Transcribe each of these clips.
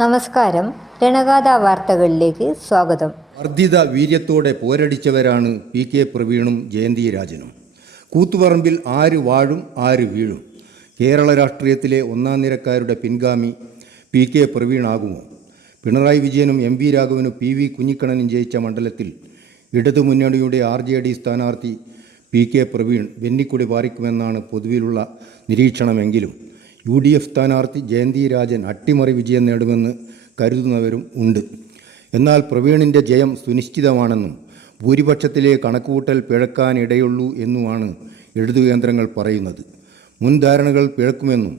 നമസ്കാരം. രണഗാഥ വാർത്തകളിലേക്ക് സ്വാഗതം. വർദ്ധിത വീര്യത്തോടെ പോരടിച്ചവരാണ് പി കെ പ്രവീണും ജയന്തി രാജനും. കൂത്തുപറമ്പിൽ ആര് വാഴും ആര് വീഴും? കേരള രാഷ്ട്രീയത്തിലെ ഒന്നാം നിരക്കാരുടെ പിൻഗാമി പി കെ പ്രവീണാകുമോ? പിണറായി വിജയനും എം വി രാഘവനും പി വി കുഞ്ഞിക്കണ്ണനും ജയിച്ച മണ്ഡലത്തിൽ ഇടതുമുന്നണിയുടെ RJD സ്ഥാനാർത്ഥി പി കെ പ്രവീൺ വെന്നിക്കൊടി പാറിക്കുമെന്നാണ് പൊതുവിലുള്ള നിരീക്ഷണമെങ്കിലും UDF സ്ഥാനാർത്ഥി ജയന്തി രാജൻ അട്ടിമറി വിജയം നേടുമെന്ന് കരുതുന്നവരും ഉണ്ട്. എന്നാൽ പ്രവീണിൻ്റെ ജയം സുനിശ്ചിതമാണെന്നും ഭൂരിപക്ഷത്തിലെ കണക്കുകൂട്ടൽ പിഴക്കാനിടയുള്ളൂ എന്നുമാണ് ഇടതു കേന്ദ്രങ്ങൾ പറയുന്നത്. മുൻധാരണകൾ പിഴക്കുമെന്നും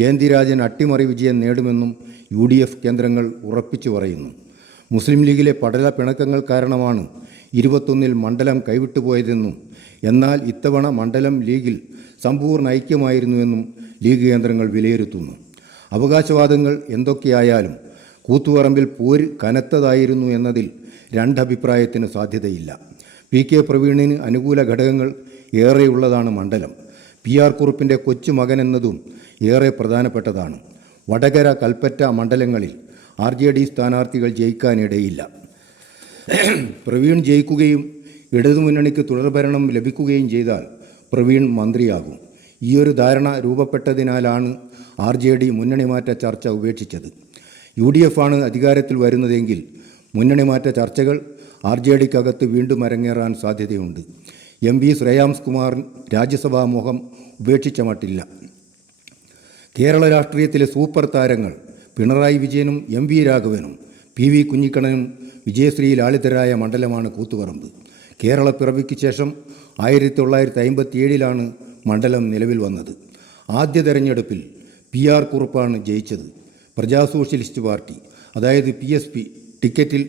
ജയന്തി രാജൻ അട്ടിമറി വിജയം നേടുമെന്നും UDF കേന്ദ്രങ്ങൾ ഉറപ്പിച്ചു പറയുന്നു. മുസ്ലിം ലീഗിലെ പടല പിണക്കങ്ങൾ കാരണമാണ് 21-ൽ മണ്ഡലം കൈവിട്ടുപോയതെന്നും എന്നാൽ ഇത്തവണ മണ്ഡലം ലീഗിൽ സമ്പൂർണ്ണ ഐക്യമായിരുന്നുവെന്നും ലീഗ് കേന്ദ്രങ്ങൾ വിലയിരുത്തുന്നു. അവകാശവാദങ്ങൾ എന്തൊക്കെയായാലും കൂത്തുപറമ്പിൽ പോര് കനത്തതായിരുന്നു എന്നതിൽ രണ്ടഭിപ്രായത്തിന് സാധ്യതയില്ല. പി കെ പ്രവീണിന് അനുകൂല ഘടകങ്ങൾ ഏറെയുള്ളതാണ് മണ്ഡലം. PR കുറുപ്പിൻ്റെ കൊച്ചുമകനെന്നതും ഏറെ പ്രധാനപ്പെട്ടതാണ്. വടകര, കൽപ്പറ്റ മണ്ഡലങ്ങളിൽ RJD സ്ഥാനാർത്ഥികൾ ജയിക്കാനിടയില്ല. പ്രവീൺ ജയിക്കുകയും ഇടതുമുന്നണിക്ക് തുടർഭരണം ലഭിക്കുകയും ചെയ്താൽ പ്രവീൺ മന്ത്രിയാകും. ഈയൊരു ധാരണ രൂപപ്പെട്ടതിനാലാണ് RJD മുന്നണി മാറ്റ ചർച്ച ഉപേക്ഷിച്ചത്. UDF ആണ് അധികാരത്തിൽ വരുന്നതെങ്കിൽ മുന്നണി മാറ്റ ചർച്ചകൾ RJDക്കകത്ത് വീണ്ടും അരങ്ങേറാൻ സാധ്യതയുണ്ട്. MP ശ്രേയാംസ് കുമാർ രാജ്യസഭാ മോഹം ഉപേക്ഷിച്ച മട്ടില്ല. കേരള രാഷ്ട്രീയത്തിലെ സൂപ്പർ താരങ്ങൾ പിണറായി വിജയനും എം വി രാഘവനും പി വി കുഞ്ഞിക്കണ്ണനും വിജയശ്രീ ലാളിതരായ മണ്ഡലമാണ് കൂത്തുപറമ്പ്. കേരള പിറവിക്ക് ശേഷം 1957 മണ്ഡലം നിലവിൽ വന്നത്. ആദ്യ തെരഞ്ഞെടുപ്പിൽ PR കുറുപ്പാണ് ജയിച്ചത്. പ്രജാ സോഷ്യലിസ്റ്റ് പാർട്ടി അതായത് PSP ടിക്കറ്റിൽ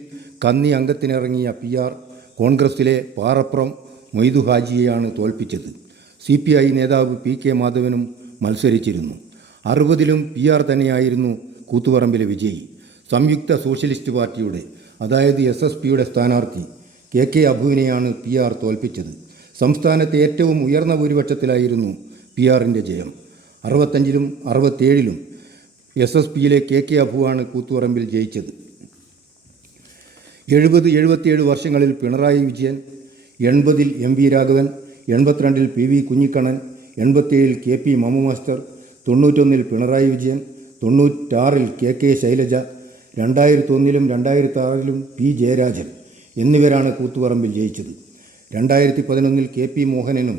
കന്നി അംഗത്തിനിറങ്ങിയ PR കോൺഗ്രസിലെ പാറപ്പുറം മൊയ്തു ഹാജിയെയാണ് തോൽപ്പിച്ചത്. CPI നേതാവ് PK മാധവനും മത്സരിച്ചിരുന്നു. 60-ലും PR തന്നെയായിരുന്നു കൂത്തുപറമ്പിലെ വിജയി. സംയുക്ത സോഷ്യലിസ്റ്റ് പാർട്ടിയുടെ അതായത് SSPയുടെ സ്ഥാനാർത്ഥി KK അബുവിനെയാണ് PR തോൽപ്പിച്ചത്. സംസ്ഥാനത്തെ ഏറ്റവും ഉയർന്ന ഭൂരിപക്ഷത്തിലായിരുന്നു PRൻ്റെ ജയം. 65-ലും 67-ലും SSPയിലെ KK അബുവാണ് കൂത്തുപറമ്പിൽ ജയിച്ചത്. 70-77 വർഷങ്ങളിൽ പിണറായി വിജയൻ, 80-ൽ MV രാഘവൻ, 82-ൽ PV കുഞ്ഞിക്കണ്ണൻ, 87-ൽ KP മമ്മു മാസ്റ്റർ, 91-ൽ പിണറായി വിജയൻ, 96-ൽ KK ശൈലജ, 2001-ലും 2006-ലും P ജയരാജൻ എന്നിവരാണ് കൂത്തുപറമ്പിൽ ജയിച്ചത്. 2011-ൽ KP മോഹനനും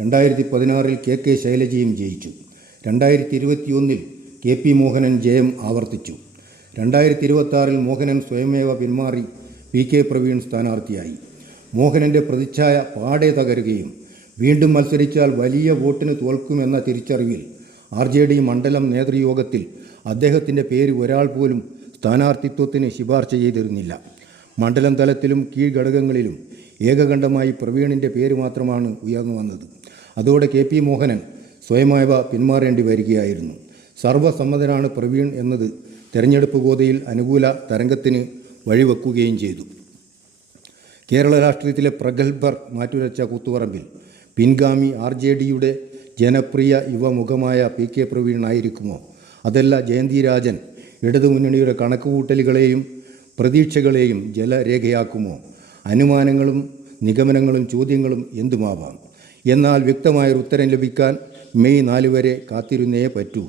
2016-ൽ KK ശൈലജയും ജയിച്ചു. 2021-ൽ KP മോഹനൻ ജയം ആവർത്തിച്ചു. 2026-ൽ മോഹനൻ സ്വയമേവ പിന്മാറി PK പ്രവീൺ സ്ഥാനാർത്ഥിയായി. മോഹനൻ്റെ പ്രതിച്ഛായ പാടെ തകരുകയും വീണ്ടും മത്സരിച്ചാൽ വലിയ വോട്ടിന് തോൽക്കുമെന്ന തിരിച്ചറിവിൽ RJD മണ്ഡലം നേതൃയോഗത്തിൽ അദ്ദേഹത്തിൻ്റെ പേര് ഒരാൾ പോലും സ്ഥാനാർത്ഥിത്വത്തിന് ശുപാർശ ചെയ്തിരുന്നില്ല. മണ്ഡലം തലത്തിലും കീഴ്ഘടകങ്ങളിലും ഏകകണ്ഠമായി പ്രവീണിൻ്റെ പേര് മാത്രമാണ് ഉയർന്നു വന്നത്. അതോടെ KP മോഹനൻ സ്വയമേവ പിന്മാറേണ്ടി വരികയായിരുന്നു. സർവ്വസമ്മതനാണ് പ്രവീൺ എന്നത് തെരഞ്ഞെടുപ്പ് ഗോതയിൽ അനുകൂല തരംഗത്തിന് വഴിവെക്കുകയും ചെയ്തു. കേരള രാഷ്ട്രീയത്തിലെ പ്രഗത്ഭർ മാറ്റുരച്ച കൂത്തുപറമ്പിൽ പിൻഗാമി RJDയുടെ ജനപ്രിയ യുവമുഖമായ PK പ്രവീൺ ആയിരിക്കുമോ? അതല്ല ജയന്തി രാജൻ ഇടതുമുന്നണിയുടെ കണക്കുകൂട്ടലുകളെയും പ്രതീക്ഷകളെയും ജലരേഖയാക്കുമോ? അനുമാനങ്ങളും നിഗമനങ്ങളും ചോദ്യങ്ങളും എന്തുമാവാം. എന്നാൽ വ്യക്തമായൊരു ഉത്തരം ലഭിക്കാൻ മെയ് 4 വരെ കാത്തിരുന്നേ പറ്റൂ.